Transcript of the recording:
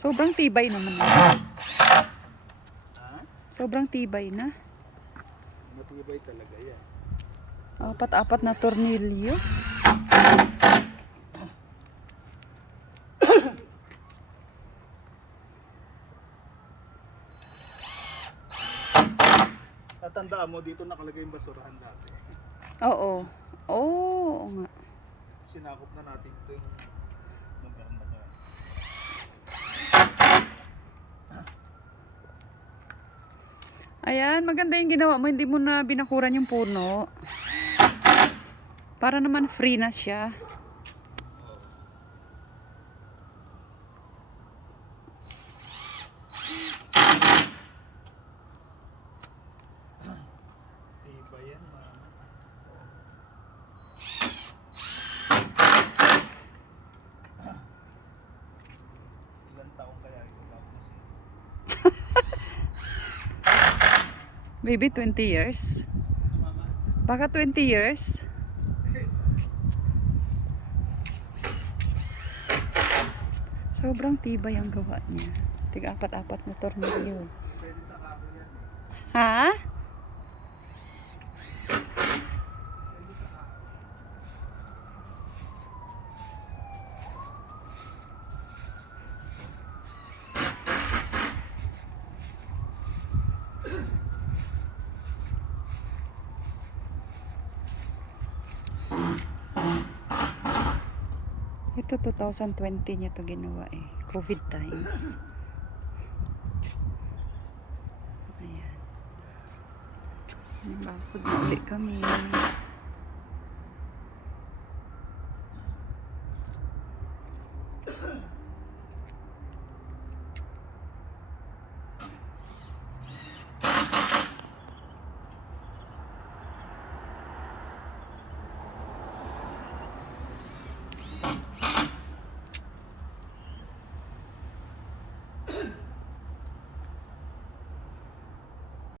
Sobrang tibay naman. na. Ha? Sobrang tibay na. Matibay talaga yan. Apat-apat na tornilyo. At tandaan mo, dito nakalagay yung basurahan dati. Oo. Oo nga. Sinakop na natin ito yung lugar na to. Ayan, maganda yung ginawa mo. Hindi mo na binakuran yung puno. Para naman free na siya. Tibay yan, mama. Maybe 20 years. Baka 20 years. Sobrang tibay ang gawa niya. Tiga apat-apat na tornilyo. Ha? Ito 2020 niya to ginawa eh. COVID times. Ayan. Bakod ulit kami.